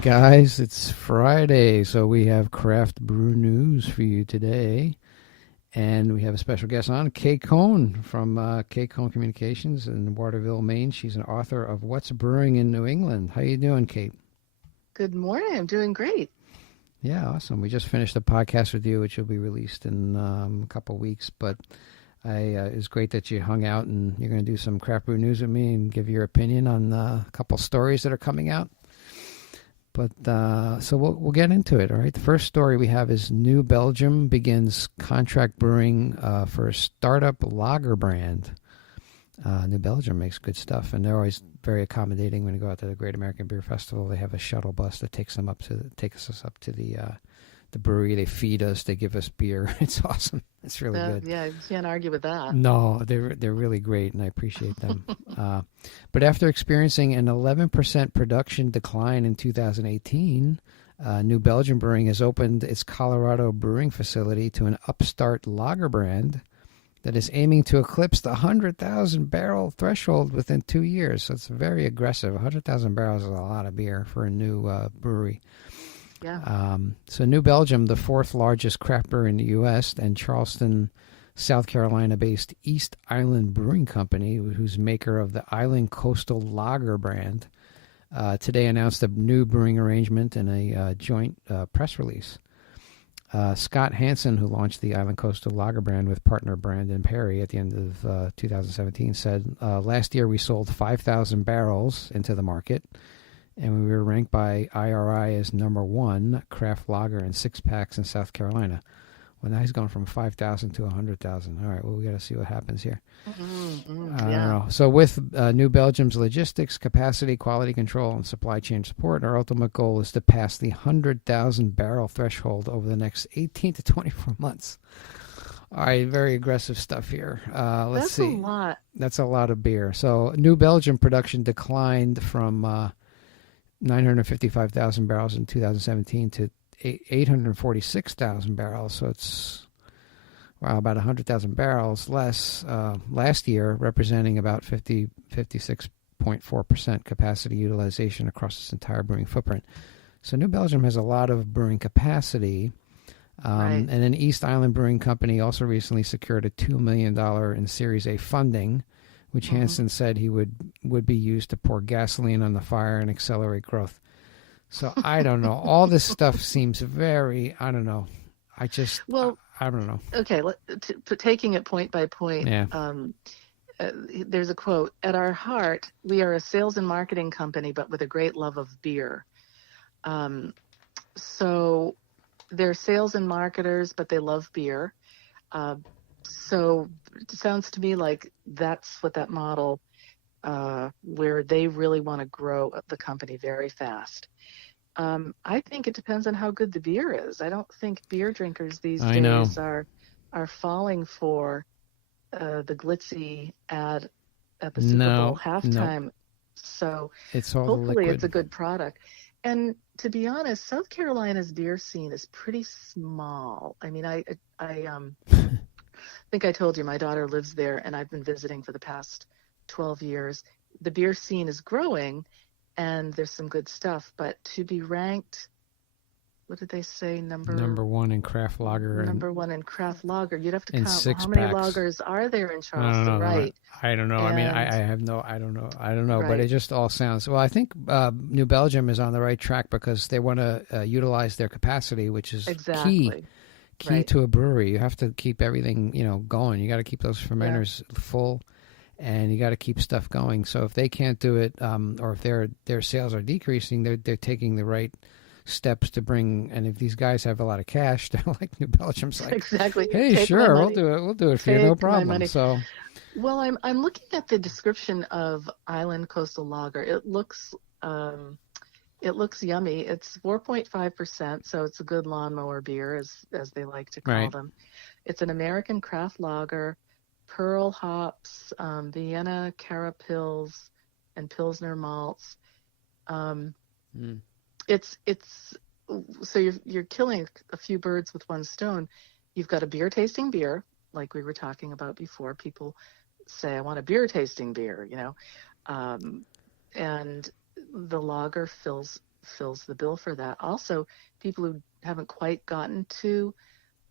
guys, it's Friday, so we have craft brew news for you today. And we have a special guest on, Kay Cohn from Kay Cohn Communications in Waterville, Maine. She's an author of What's Brewing in New England. How you doing, Kate? Good morning. I'm doing great. Yeah, awesome. We just finished a podcast with you, which will be released in a couple of weeks. But it's great that you hung out and you're going to do some craft brew news with me and give your opinion on a couple stories that are coming out. But so we'll get into it, all right? The first story we have is New Belgium begins contract brewing for a startup lager brand. New Belgium makes good stuff, and they're always very accommodating when you go out to the Great American Beer Festival. They have a shuttle bus that takes us up to the brewery. They feed us. They give us beer. It's awesome. It's really good. Yeah, you can't argue with that. No, they're really great, and I appreciate them. But after experiencing an 11% production decline in 2018, New Belgium Brewing has opened its Colorado brewing facility to an upstart lager brand that is aiming to eclipse the 100,000 barrel threshold within 2 years. So it's very aggressive. 100,000 barrels is a lot of beer for a new brewery. Yeah. So New Belgium, the fourth largest craft brewery in the U.S., and Charleston, South Carolina-based East Island Brewing Company, who's maker of the Island Coastal Lager brand, today announced a new brewing arrangement in a joint press release. Scott Hansen, who launched the Island Coastal Lager brand with partner Brandon Perry at the end of 2017, said, last year we sold 5,000 barrels into the market, and we were ranked by IRI as number one craft lager in six-packs in South Carolina. Well, now he's going from 5,000 to 100,000. All right, well, we got to see what happens here. I don't know. So with New Belgium's logistics, capacity, quality control, and supply chain support, our ultimate goal is to pass the 100,000 barrel threshold over the next 18 to 24 months. All right, very aggressive stuff here. Let's see. That's a lot. That's a lot of beer. So New Belgium production declined from 955,000 barrels in 2017 to 846,000 barrels. So it's about 100,000 barrels less last year, representing about 56.4% capacity utilization across its entire brewing footprint. So New Belgium has a lot of brewing capacity. Right. And then East Island Brewing Company also recently secured a $2 million in Series A funding, which Hansen said he would be used to pour gasoline on the fire and accelerate growth. So I don't know. All this stuff seems very, I don't know. I don't know. Okay, taking it point by point, Yeah. There's a quote, "At our heart, we are a sales and marketing company, but with a great love of beer." So they're sales and marketers, but they love beer. So it sounds to me like that's what that model, where they really want to grow the company very fast. I think it depends on how good the beer is. I don't think beer drinkers these days are falling for the glitzy ad at the Super Bowl halftime. No. So It's all hopefully liquid. it's a good product. And to be honest, South Carolina's beer scene is pretty small. I mean, I think I told you my daughter lives there, and I've been visiting for the past 12 years. The beer scene is growing, and there's some good stuff. But to be ranked, what did they say? Number one in craft lager. Number one in craft lager. You'd have to count six how many packs. lagers are there in Charleston, right? I don't know. And, I mean, I don't know. Right. But it just all sounds. Well, I think New Belgium is on the right track because they want to utilize their capacity, which is key right. to a brewery. You have to keep everything, going. You got to keep those fermenters full, and you got to keep stuff going. So if they can't do it, or if their sales are decreasing, they're taking the right steps to bring. And if these guys have a lot of cash, they're like New Belgium's like, exactly. Hey, Take sure, we'll do it for you, no problem. So. Well, I'm looking at the description of Island Coastal Lager. It looks yummy. It's 4.5%, so it's a good lawnmower beer, as they like to call them. It's an American craft lager, pearl hops, Vienna carapils, and Pilsner malts. It's so you're killing a few birds with one stone. You've got a beer tasting beer, like we were talking about before. People say, I want a beer tasting beer, and the lager fills fills the bill for that. Also, people who haven't quite gotten to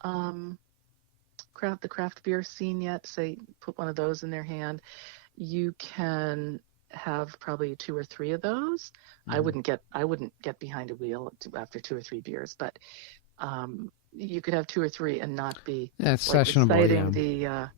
the craft beer scene yet, say put one of those in their hand. You can have probably 2 or 3 of those. I wouldn't get behind a wheel after 2 or 3 beers, but you could have 2 or 3 and not be That's like sessionable, reciting the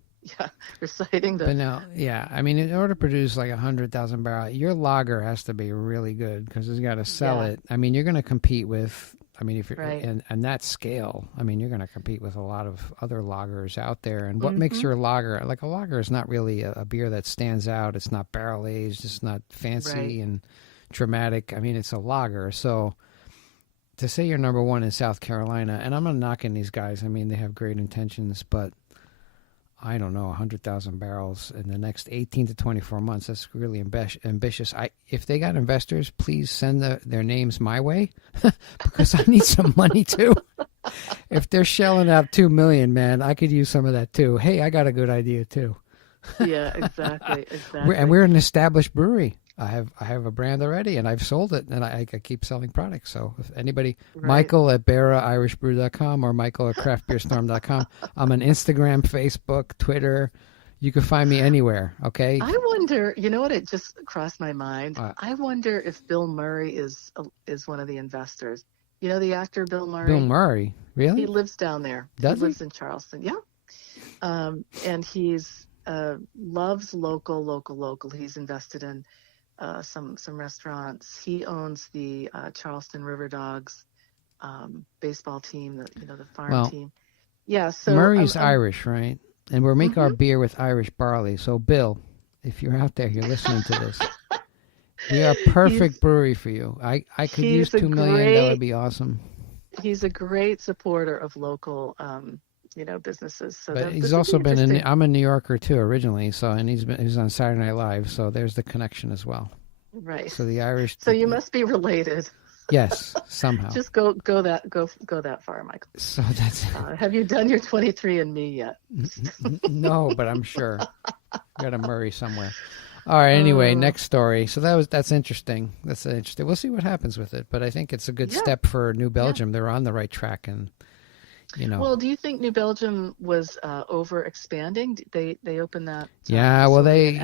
reciting the. But now, yeah, I mean, in order to produce like 100,000 barrel, your lager has to be really good because it's got to sell it. I mean, you're going to compete with. I mean, if you're and that scale, I mean, you're going to compete with a lot of other lagers out there. And what makes your lager, like a lager, is not really a beer that stands out. It's not barrel aged. It's not fancy and dramatic. I mean, it's a lager. So to say you're number one in South Carolina, and I'm not knocking these guys. I mean, they have great intentions, but I don't know, 100,000 barrels in the next 18 to 24 months. That's really ambitious. If they got investors, please send their names my way because I need some money too. If they're shelling out $2 million, man, I could use some of that too. Hey, I got a good idea too. Yeah, exactly. We're an established brewery. I have a brand already, and I've sold it, and I keep selling products. So if anybody, Michael at BeraIrishBrew.com or Michael at CraftBeerStorm.com. I'm on Instagram, Facebook, Twitter. You can find me anywhere, okay? I wonder, you know what, it just crossed my mind. I wonder if Bill Murray is one of the investors. You know the actor Bill Murray? Bill Murray, really? He lives down there. He lives in Charleston, yeah. And he's loves local. He's invested in some restaurants. He owns the Charleston River Dogs baseball team, the farm team. Yeah, so Murray's Irish, right? And we're making our beer with Irish barley. So Bill, if you're out there, you're listening to this. We are a perfect brewery for you. I could use $2 million. That would be awesome. He's a great supporter of local businesses. So but he's also been I'm a New Yorker too originally, and he's on Saturday Night Live, so there's the connection as well. Right. So the Irish. So you must be related. Yes, somehow. Just go that far, Michael. So that's. Have you done your 23andMe yet? No, but I'm sure. Got a Murray somewhere. All right. Anyway, next story. So that's interesting. That's interesting. We'll see what happens with it, but I think it's a good step for New Belgium. Yeah. They're on the right track, and. Well, do you think New Belgium was over expanding? They opened that. Yeah, well, they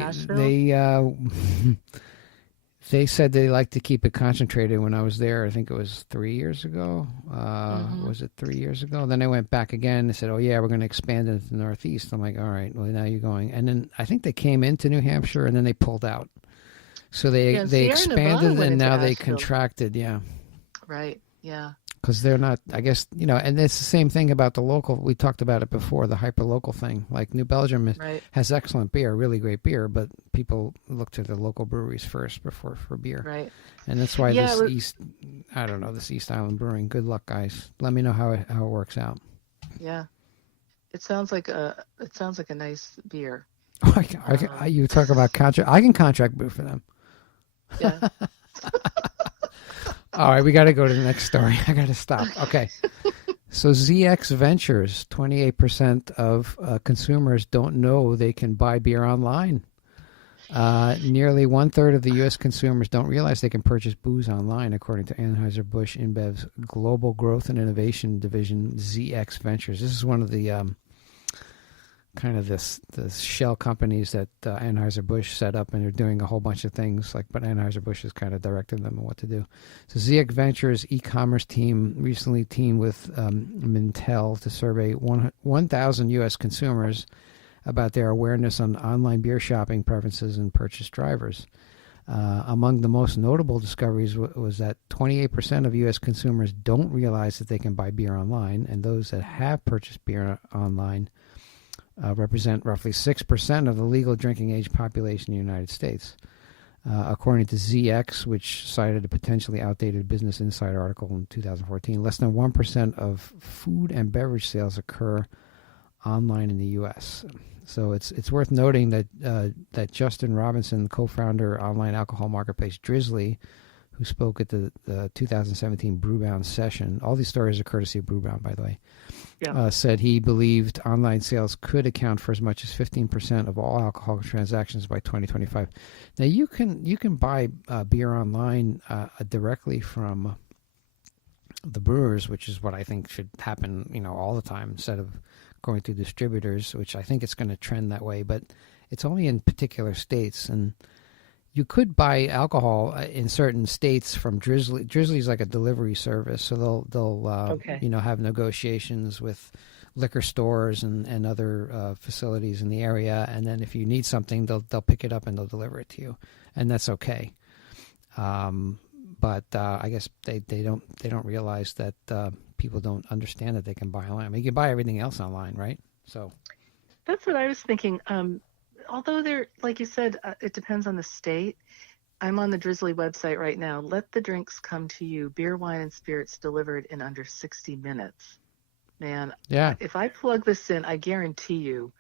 said they like to keep it concentrated. When I was there, I think it was 3 years ago. Was it 3 years ago? Then they went back again. They said, "Oh yeah, we're going to expand into the Northeast." I'm like, "All right, well now you're going." And then I think they came into New Hampshire and then they pulled out. So they expanded and now they contracted. Yeah. Right. Yeah. Because they're not, I guess, and it's the same thing about the local. We talked about it before, the hyper-local thing. Like New Belgium has excellent beer, really great beer, but people look to the local breweries first for beer. Right. And that's why this East Island Brewing, good luck, guys. Let me know how it works out. Yeah. It sounds like a nice beer. You talk about contract. I can contract brew for them. Yeah. All right, we got to go to the next story. I got to stop. Okay. So ZX Ventures, 28% of consumers don't know they can buy beer online. Nearly 1/3 of the U.S. consumers don't realize they can purchase booze online, according to Anheuser-Busch InBev's Global Growth and Innovation Division, ZX Ventures. This is one of the the shell companies that Anheuser-Busch set up, and they're doing a whole bunch of things, but Anheuser-Busch has kind of directed them on what to do. So ZX Ventures e-commerce team recently teamed with Mintel to survey 1,000 U.S. consumers about their awareness on online beer shopping preferences and purchase drivers. Among the most notable discoveries was that 28% of U.S. consumers don't realize that they can buy beer online, and those that have purchased beer online represent roughly 6% of the legal drinking age population in the United States. According to ZX, which cited a potentially outdated Business Insider article in 2014, less than 1% of food and beverage sales occur online in the U.S. So it's worth noting that Justin Robinson, co-founder online alcohol marketplace Drizzly, who spoke at the 2017 Brewbound session. All these stories are courtesy of Brewbound, by the way. Yeah. Said he believed online sales could account for as much as 15% of all alcohol transactions by 2025. Now you can buy beer online directly from the brewers, which is what I think should happen, all the time instead of going through distributors, which I think it's going to trend that way. But it's only in particular states, and you could buy alcohol in certain states from Drizzly. Drizzly's like a delivery service, so they'll Okay. have negotiations with liquor stores and other facilities in the area, and then if you need something, they'll pick it up and they'll deliver it to you, and that's okay. But I guess they don't realize that people don't understand that they can buy online. I mean, you can buy everything else online, right? So That's what I was thinking. Although like you said, it depends on the state. I'm on the Drizzly website right now. Let the drinks come to you. Beer, wine, and spirits delivered in under 60 minutes. Man, yeah. if I plug this in, I guarantee you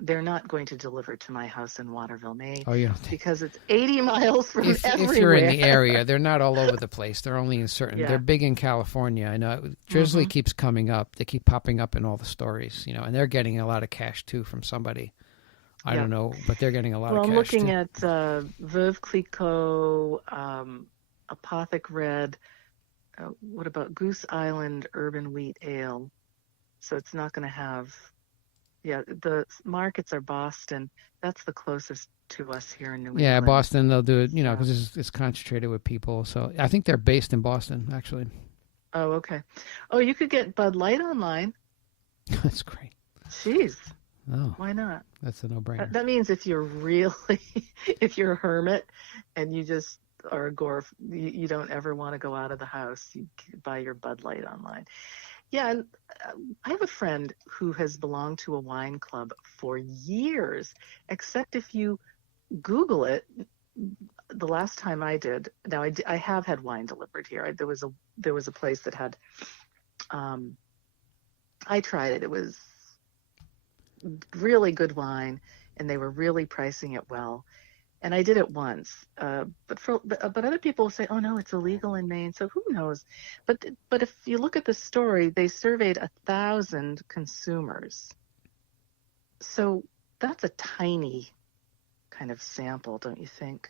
they're not going to deliver to my house in Waterville, Maine, Oh, you don't think? because it's 80 miles from everywhere. If you're in the area, they're not all over the place. They're only in certain. Yeah. They're big in California. I know Drizzly keeps coming up. They keep popping up in all the stories, and they're getting a lot of cash too from somebody. I don't know, but they're getting a lot of cash. Well, I'm looking too. at Veuve Clicquot, Apothic Red. What about Goose Island Urban Wheat Ale? So it's not going to have. Yeah, the markets are Boston. That's the closest to us here in New England. Yeah, Boston, they'll do it, because it's concentrated with people. So I think they're based in Boston, actually. Oh, okay. Oh, you could get Bud Light online. That's great. Jeez. Oh, why not? That's a no-brainer. That means if you're a hermit and you just are a gorf, you don't ever want to go out of the house, you buy your Bud Light online. Yeah, and I have a friend who has belonged to a wine club for years, except if you Google it. The last time I did, now I have had wine delivered here. There was a place that had, I tried it. It was really good wine, and they were really pricing it well. And I did it once, but other people say, "Oh no, it's illegal in Maine." So who knows? But if you look at the story, they surveyed 1,000 consumers. So that's a tiny kind of sample, don't you think?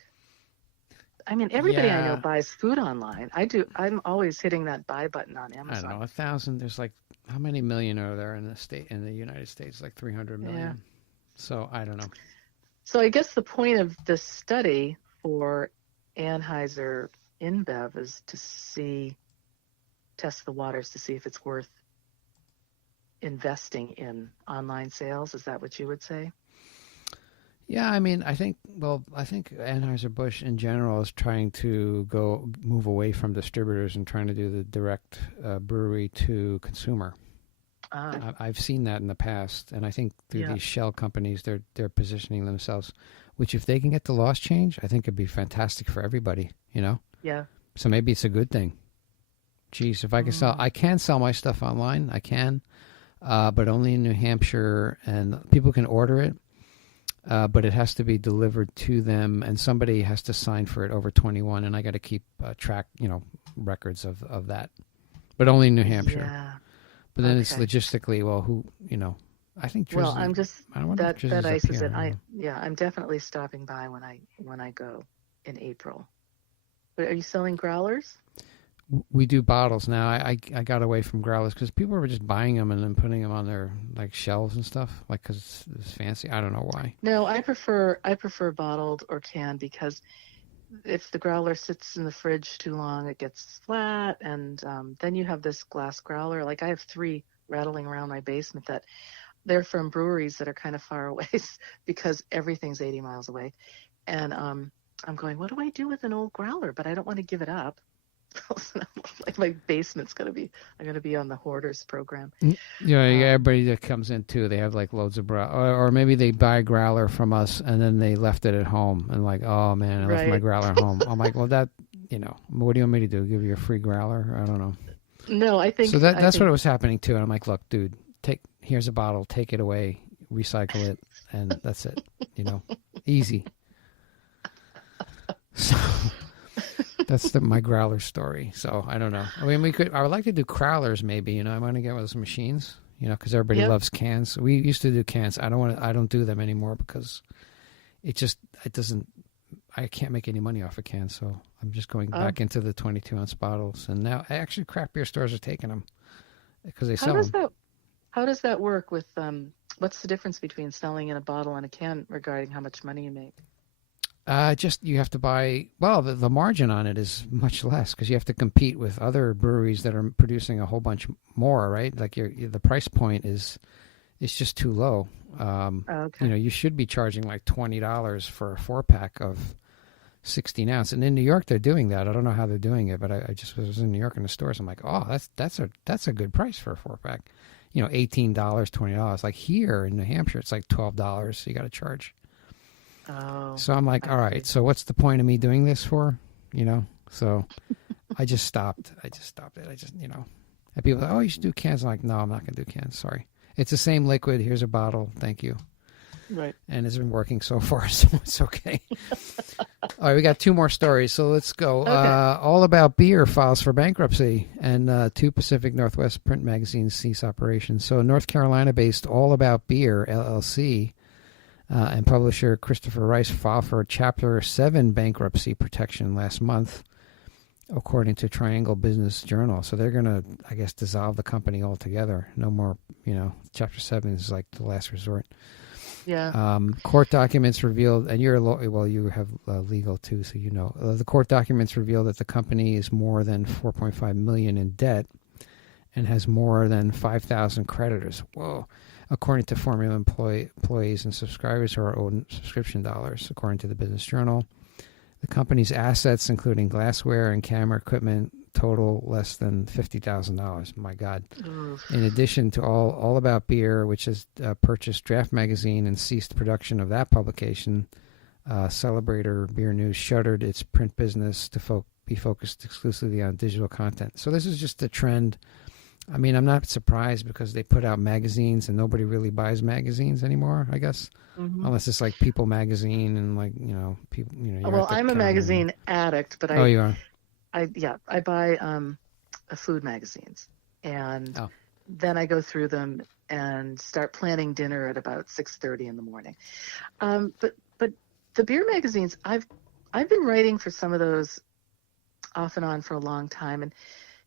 I mean, everybody I know buys food online. I do. I'm always hitting that buy button on Amazon. I don't know, 1,000. There's like, how many million are there in the United States? Like 300 million. Yeah. So I don't know. So I guess the point of this study for Anheuser InBev is to test the waters to see if it's worth investing in online sales. Is that what you would say? Yeah, I mean, I think Anheuser-Busch in general is trying to move away from distributors and trying to do the direct brewery to consumer. I've seen that in the past, and I think through these shell companies, they're positioning themselves, which if they can get the loss change, I think it'd be fantastic for everybody, Yeah. So maybe it's a good thing. Geez, if I can sell my stuff online, I can, but only in New Hampshire, and people can order it, but it has to be delivered to them, and somebody has to sign for it over 21, and I got to keep track, records of that, but only in New Hampshire. Yeah. But then it's logistically, well, I think Drizzly. Well, I'm just that ices it. I'm definitely stopping by when I go in April. But are you selling growlers? We do bottles now. I got away from growlers because people were just buying them and then putting them on their like shelves and stuff, like because it's fancy. I don't know why. No, I prefer bottled or canned because if the growler sits in the fridge too long, it gets flat, and then you have this glass growler. Like I have 3 rattling around my basement that they're from breweries that are kind of far away because everything's 80 miles away. And I'm going, what do I do with an old growler? But I don't want to give it up. Like my basement's I'm gonna be on the hoarders program. Yeah, everybody that comes in too, they have like loads of or maybe they buy a growler from us and then they left it at home and like, oh man, I left my growler at home. I'm like, well, that what do you want me to do? Give you a free growler? I don't know. No, I think so. That's what was happening too. And I'm like, look, dude, here's a bottle, take it away, recycle it, and that's it. Easy. So. That's my growler story. So I don't know. I mean, I would like to do crowlers maybe. I want to get one of those machines. Because everybody Yep. loves cans. We used to do cans. I don't do them anymore because it doesn't. I can't make any money off of cans. So I'm just going Oh, back into the 22-ounce bottles. And now actually craft beer stores are taking them because they how sell does them. that how does that work with what's the difference between selling in a bottle and a can regarding how much money you make? Just you have to buy. Well, the margin on it is much less because you have to compete with other breweries that are producing a whole bunch more, right? Like the price point is just too low. Oh, okay. You should be charging like $20 for a 4-pack of 16 ounce. And in New York, they're doing that. I don't know how they're doing it, but I just was in New York in the stores. I'm like, oh, that's a good price for a 4-pack. $18, $20. Like here in New Hampshire, it's like $12. You got to charge. Oh, So I'm like, I all see. right, so what's the point of me doing this for? So I just stopped. I just stopped it. And people are like, oh, you should do cans. I'm like, no, I'm not going to do cans. Sorry. It's the same liquid. Here's a bottle. Thank you. Right. And it's been working so far, so it's okay. All right, we got 2 more stories, so let's go. Okay. All About Beer files for bankruptcy, and 2 Pacific Northwest print magazines cease operations. So North Carolina-based All About Beer, LLC, and publisher Christopher Rice filed for Chapter 7 bankruptcy protection last month, according to Triangle Business Journal. So they're going to, I guess, dissolve the company altogether. No more, Chapter 7 is like the last resort. Yeah. Court documents revealed, and you're a lawyer, well, you have legal too, so the court documents reveal that the company is more than $4.5 million in debt and has more than 5,000 creditors. Whoa. According to former employees and subscribers who are owed subscription dollars, according to the Business Journal. The company's assets, including glassware and camera equipment, total less than $50,000. My God. Oof. In addition to All About Beer, which has purchased Draft Magazine and ceased production of that publication, Celebrator Beer News shuttered its print business to be focused exclusively on digital content. So this is just a trend. I mean, I'm not surprised because they put out magazines and nobody really buys magazines anymore, I guess. Hmm. Unless it's like People Magazine and people, you Well, have to I'm a count them. magazine addict, but Oh, you are? I buy food magazines, and Oh. then I go through them and start planning dinner at about 6:30 in the morning. But the beer magazines, I've been writing for some of those off and on for a long time, and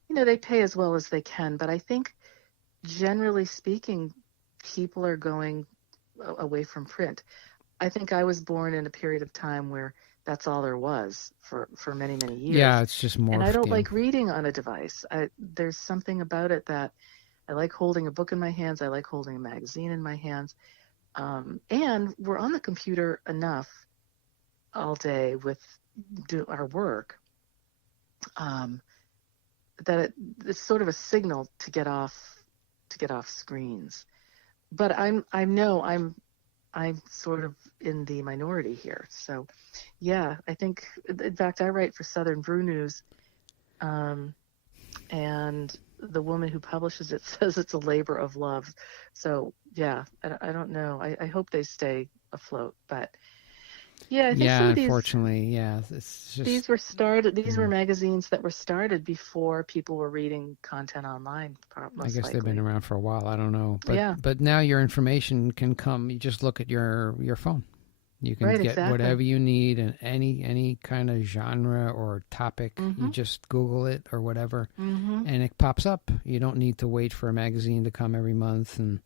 they pay as well as they can, but I think generally speaking, people are going away from print. I think I was born in a period of time where that's all there was for many, many years. Yeah, it's just morphed. And I don't yeah. like reading on a device. There's something about it that I like holding a book in my hands. I like holding a magazine in my hands. And we're on the computer enough all day with our work that it's sort of a signal to get off screens. But I know I'm sort of in the minority here. So yeah, I think, in fact, I write for Southern Brew News, and the woman who publishes it says it's a labor of love. So yeah, I don't know. I hope they stay afloat, but yeah, I think some of these, unfortunately, yeah, it's just these were started. These were magazines that were started before people were reading content online. Most I guess likely. they've been around for a while. I don't know, but Yeah. but now your information can come. You just look at your phone. You can Right, get exactly. whatever you need in any kind of genre or topic. Mm-hmm. You just Google it or whatever, Mm-hmm. and it pops up. You don't need to wait for a magazine to come every month, and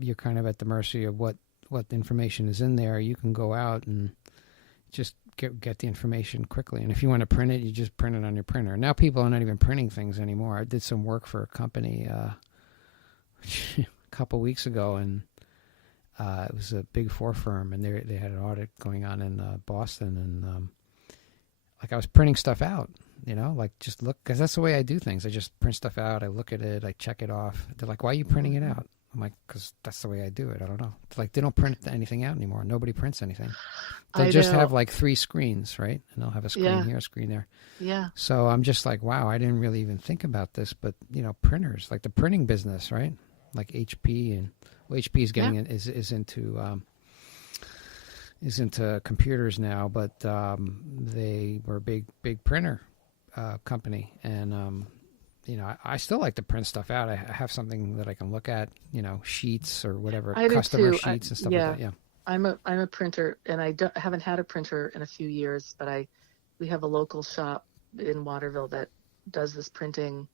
you're kind of at the mercy of what information is in there. You can go out and just get the information quickly. And if you want to print it, you just print it on your printer. Now people are not even printing things anymore. I did some work for a company a couple weeks ago, and it was a Big Four firm, and they had an audit going on in Boston, and I was printing stuff out, just look, because that's the way I do things. I just print stuff out, I look at it, I check it off. They're like, why are you printing it out? I'm like, because that's the way I do it. I don't know. It's like they don't print anything out anymore. Nobody prints anything. They'll just have like 3 screens, right? And they'll have a screen here, a screen there. Yeah. So I'm just like, wow, I didn't really even think about this. But, printers, like the printing business, right? Like HP, and HP is getting is is into computers now, but they were a big printer company, and I still like to print stuff out. I have something that I can look at, sheets or whatever, I do customer too. sheets and stuff like Yeah, that. Yeah. I'm a printer, and haven't had a printer in a few years, but we have a local shop in Waterville that does this printing.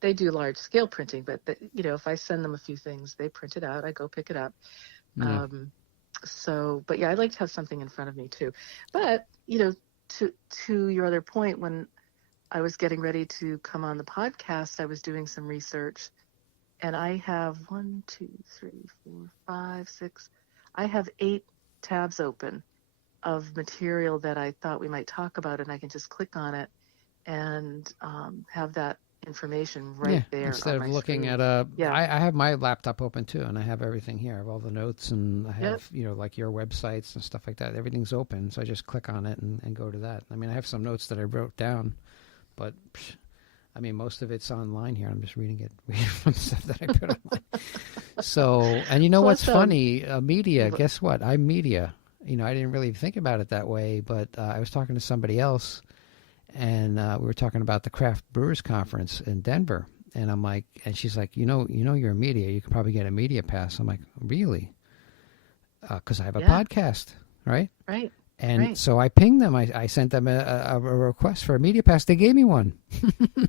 They do large scale printing, but if I send them a few things, they print it out. I go pick it up. Yeah. But yeah, I'd like to have something in front of me too. But to your other point, when I was getting ready to come on the podcast, I was doing some research, and I have 1, 2, 3, 4, 5, 6. I have 8 tabs open of material that I thought we might talk about, and I can just click on it and have that information right there Instead on of my looking screen. at Yeah. I have my laptop open too, and I have everything here. I have all the notes, and I have, like your websites and stuff like that. Everything's open, so I just click on it and go to that. I mean, I have some notes that I wrote down, but I mean, most of it's online here. I'm just reading from stuff that I put online. So, and you know Plus, what's funny? Media, guess what? I'm media. I didn't really think about it that way, but I was talking to somebody else, and we were talking about the Craft Brewers Conference in Denver. And I'm like, and she's like, you're a media. You could probably get a media pass. I'm like, really? Because I have a podcast, right? Right. And so I pinged them. I sent them a request for a media pass. They gave me one.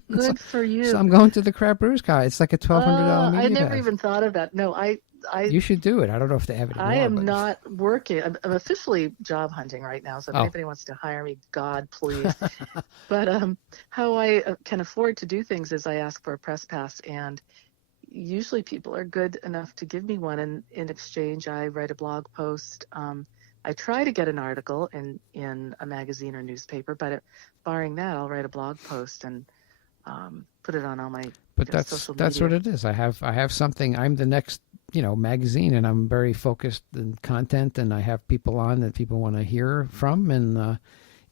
Good for you. So I'm going to the Craft Brewers Conference. It's like a $1,200 media pass. I never even thought of that. No, you should do it. I don't know if they have it anymore. I am not working. I'm officially job hunting right now. So if anybody wants to hire me, God, please. But how I can afford to do things is I ask for a press pass, and usually people are good enough to give me one. And in exchange, I write a blog post. I try to get an article in a magazine or newspaper, but barring that, I'll write a blog post and put it on all my social media. That's what it is. I have something. I'm the next magazine, and I'm very focused in content, and I have people on that people want to hear from, and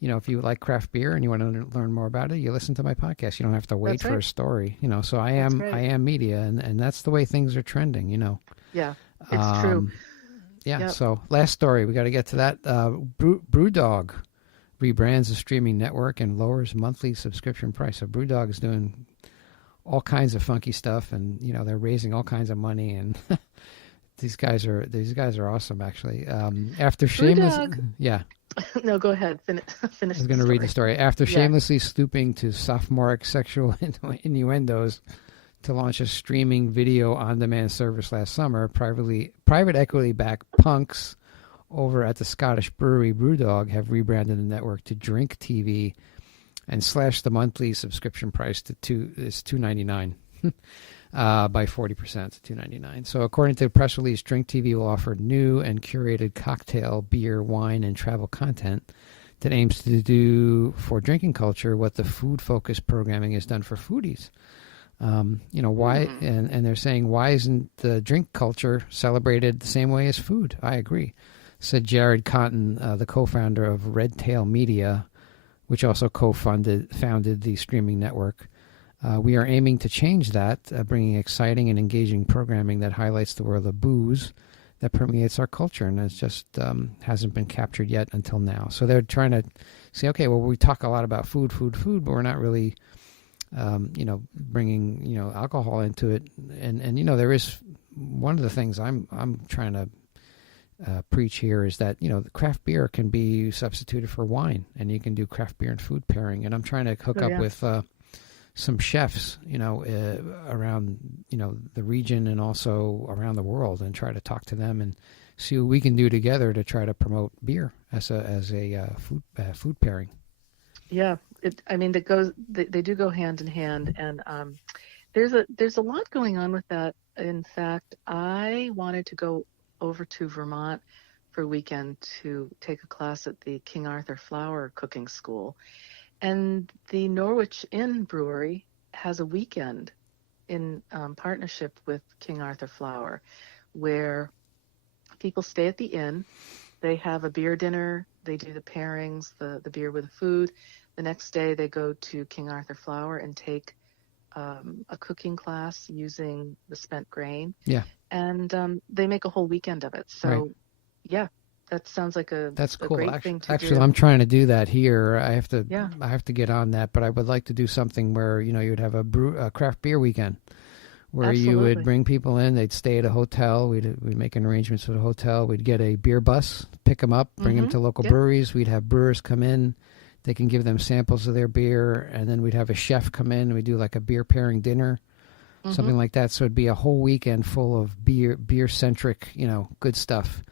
if you like craft beer and you want to learn more about it, you listen to my podcast. You don't have to wait for a story. So I am media, and that's the way things are trending. Yeah, it's true. Yeah. Yep. So last story, we got to get to that. Brewdog rebrands a streaming network and lowers monthly subscription price. So Brewdog is doing all kinds of funky stuff, and they're raising all kinds of money, and these guys are awesome, actually. After shameless, No, go ahead. Finish. I was going to read the story. After shamelessly stooping to sophomoric sexual innuendos to launch a streaming video on-demand service last summer, private equity-backed punks over at the Scottish brewery Brewdog have rebranded the network to Drink TV and slashed the monthly subscription price to $2.99 by 40% to $2.99. So according to the press release, Drink TV will offer new and curated cocktail, beer, wine, and travel content that aims to do for drinking culture what the food-focused programming has done for foodies. Why? And they're saying, why isn't the drink culture celebrated the same way as food? I agree, said Jared Cotton, the co-founder of Red Tail Media, which also founded the streaming network. We are aiming to change that, bringing exciting and engaging programming that highlights the world of booze that permeates our culture, and it's just hasn't been captured yet until now. So they're trying to say, okay, well, we talk a lot about food, but we're not really bringing alcohol into it, and there is one of the things I'm trying to preach here is that the craft beer can be substituted for wine, and you can do craft beer and food pairing. And I'm trying to hook up with some chefs, around the region and also around the world, and try to talk to them and see what we can do together to try to promote beer as a food pairing. Yeah. They do go hand in hand, and there's a lot going on with that. In fact, I wanted to go over to Vermont for a weekend to take a class at the King Arthur Flour Cooking School, and the Norwich Inn Brewery has a weekend in partnership with King Arthur Flour, where people stay at the inn. They have a beer dinner. They do the pairings, the beer with the food. The next day, they go to King Arthur Flour and take a cooking class using the spent grain. Yeah. And they make a whole weekend of it. So, yeah, that sounds like That's a cool. great thing to Actually, do. I'm trying to do that here. Yeah, I have to get on that, but I would like to do something where, you'd have a craft beer weekend where you would absolutely. bring people in. They'd stay at a hotel. We'd make arrangements with a hotel. We'd get a beer bus, pick them up, bring them Mm-hmm. to local Yep. breweries. We'd have brewers come in. They can give them samples of their beer, and then we'd have a chef come in. And we'd do like a beer pairing dinner, Mm-hmm. something like that. So it'd be a whole weekend full of beer centric, good stuff,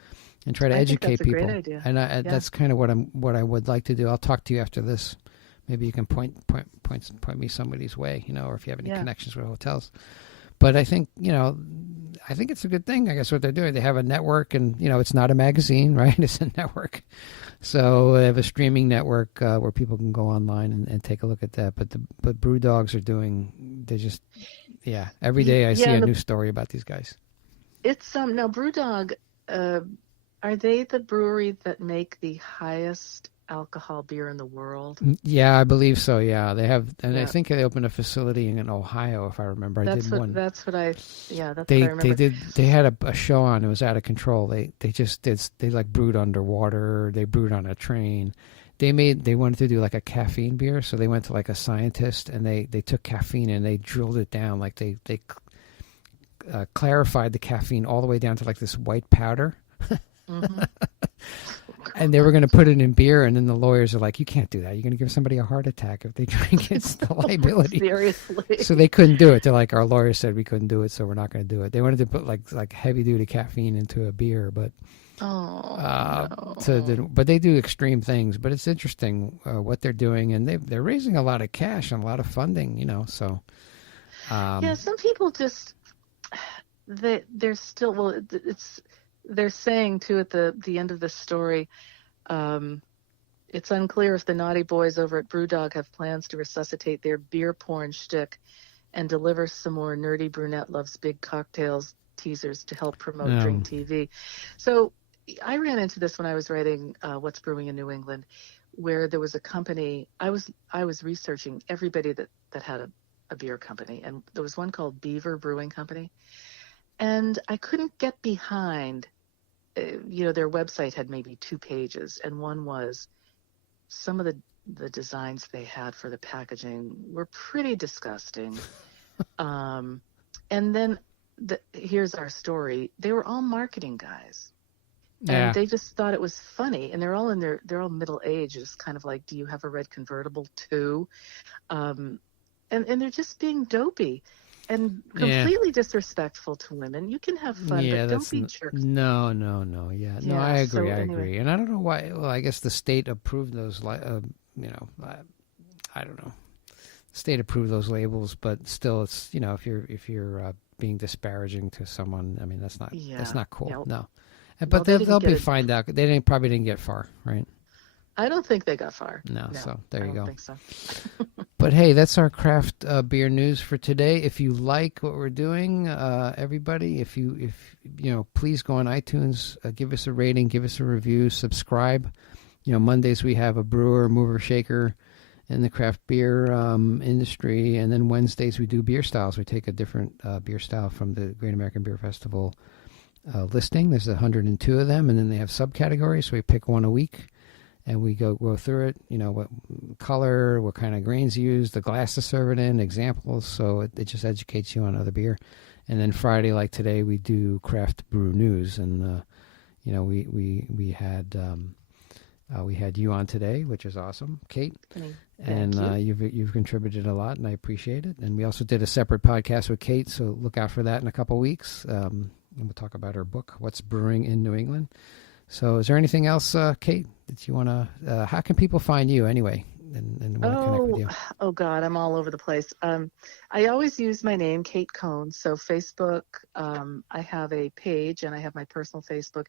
and try to I think educate that's a great people. idea. And Yeah. that's kind of what I would like to do. I'll talk to you after this. Maybe you can point me somebody's way, or if you have any Yeah. connections with hotels. But I think, I think it's a good thing. I guess what they're doing, they have a network, and it's not a magazine, right? It's a network. So they have a streaming network where people can go online and take a look at that. But Brew Dogs they're just, yeah. Every day I see Yeah, a new story about these guys. it's now BrewDog. Uh, are they the brewery that make the highest alcohol beer in the world? Yeah, I believe so. Yeah, they have, and I Yeah, think they opened a facility in Ohio, if I remember. I did one. that's what I yeah, that's what I remember. They had a show on. It was out of control. They just did. They like brewed underwater. They brewed on a train. They wanted to do like a caffeine beer, so they went to like a scientist and they took caffeine and they drilled it down. Like they clarified the caffeine all the way down to like this white powder. Mm-hmm. And they were going to put it in beer, and then the lawyers are like, "You can't do that. You're going to give somebody a heart attack if they drink it. It's the liability." Seriously. So they couldn't do it. They're like, "Our lawyers said we couldn't do it, so we're not going to do it." They wanted to put like heavy duty caffeine into a beer, but Oh but they do extreme things. But it's interesting what they're doing, and they're raising a lot of cash and a lot of funding. So no. Yeah, some people just they're still well. It's they're saying too at the end of this story. Um, it's unclear if the naughty boys over at BrewDog have plans to resuscitate their beer porn shtick and deliver some more nerdy brunette loves big cocktails teasers to help promote Drink TV. So I ran into this when I was writing What's Brewing in New England, where there was a company. I was researching everybody that had a beer company, and there was one called Beaver Brewing Company, and I couldn't get behind. Their website had maybe 2 pages, and one was some of the designs they had for the packaging were pretty disgusting. And then here's our story. They were all marketing guys. And Yeah. they just thought it was funny. And they're all middle aged. It's kind of like, do you have a red convertible too? And they're just being dopey and Yeah. completely disrespectful to women. You can have fun, Yeah, but don't that's be jerks. no. Yeah, no, I Yeah. agree. So I anyway, agree, and I don't know why. Well, I guess the state approved those. I don't know. The state approved those labels, but still, it's if you're being disparaging to someone, I mean, that's yeah. not cool. Yeah. No, Well, but they they'll didn't get be it. fined out. They probably didn't get far, right? I don't think they got far. No, No, so there I you don't go. think so. But hey, that's our craft beer news for today. If you like what we're doing, everybody, if please go on iTunes, give us a rating, give us a review, subscribe. Mondays we have a brewer, mover, shaker in the craft beer industry, and then Wednesdays we do beer styles. We take a different beer style from the Great American Beer Festival listing. There's 102 of them, and then they have subcategories. So we pick one a week. And we go through it, what color, what kind of grains used, the glass to serve it in, examples. So it just educates you on other beer. And then Friday, like today, we do craft brew news. And, we had you on today, which is awesome, Kate. Thank you. You've contributed a lot, and I appreciate it. And we also did a separate podcast with Kate, so look out for that in a couple weeks. And we'll talk about her book, What's Brewing in New England. So is there anything else, Kate, that you want to, how can people find you anyway and want to connect with you? Oh God, I'm all over the place. I always use my name, Kate Cohn. So Facebook, I have a page, and I have my personal Facebook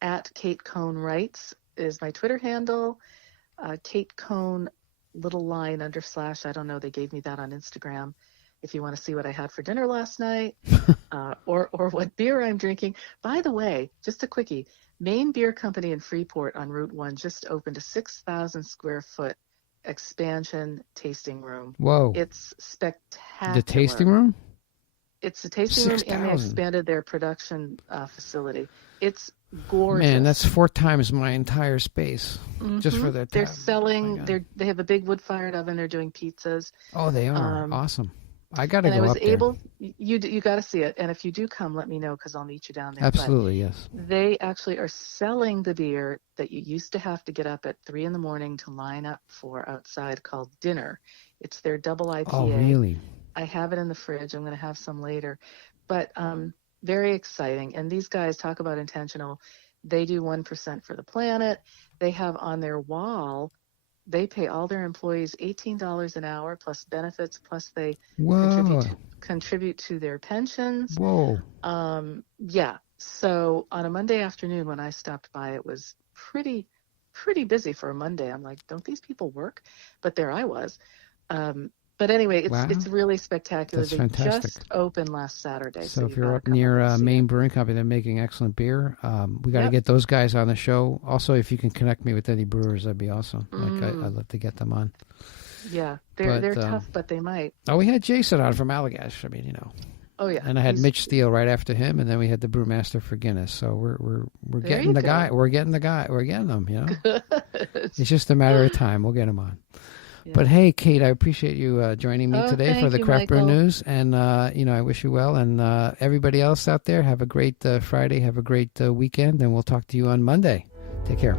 at Kate Cohn Writes is my Twitter handle. Kate Cohn _ _ I don't know. They gave me that on Instagram. If you want to see what I had for dinner last night, or what beer I'm drinking. By the way, just a quickie. Maine Beer Company in Freeport on Route 1 just opened a 6,000 square foot expansion tasting room. Whoa. It's spectacular. The tasting room? It's a tasting room, and they 6,000. expanded their production facility. It's gorgeous. Man, that's 4 times my entire space just for their They're tap. selling. My God. They have a big wood-fired oven. They're doing pizzas. Oh, they are awesome. I got to And I go was up able. You got to see it. And if you do come, let me know because I'll meet you down there. there. Absolutely, yes. They actually are selling the beer that you used to have to get up at 3 a.m. to line up for outside, called Dinner. It's their double IPA. Oh, really? I have it in the fridge. I'm going to have some later. But very exciting. And these guys talk about intentional. They do 1% for the planet. They have on their wall, they pay all their employees $18 an hour plus benefits, plus they contribute to their pensions. Whoa. Yeah. So on a Monday afternoon when I stopped by, it was pretty busy for a Monday. I'm like, don't these people work? But there I was. But anyway, it's really spectacular. That's they fantastic. Just opened last Saturday. So if you're up near Maine Brewing Company, they're making excellent beer. We got to get those guys on the show. Also, if you can connect me with any brewers, that'd be awesome. I'd love to get them on. Yeah, they're tough, but they might. Oh, we had Jason on from Allagash. I mean, Oh yeah. And I had Mitch Steele right after him, and then we had the brewmaster for Guinness. So we're getting the guy. We're getting the guy. We're getting them. It's just a matter of time. We'll get him on. Yeah. But hey, Kate, I appreciate you joining me today for the Craft Brew News, and I wish you well. And everybody else out there, have a great Friday, have a great weekend, and we'll talk to you on Monday. Take care.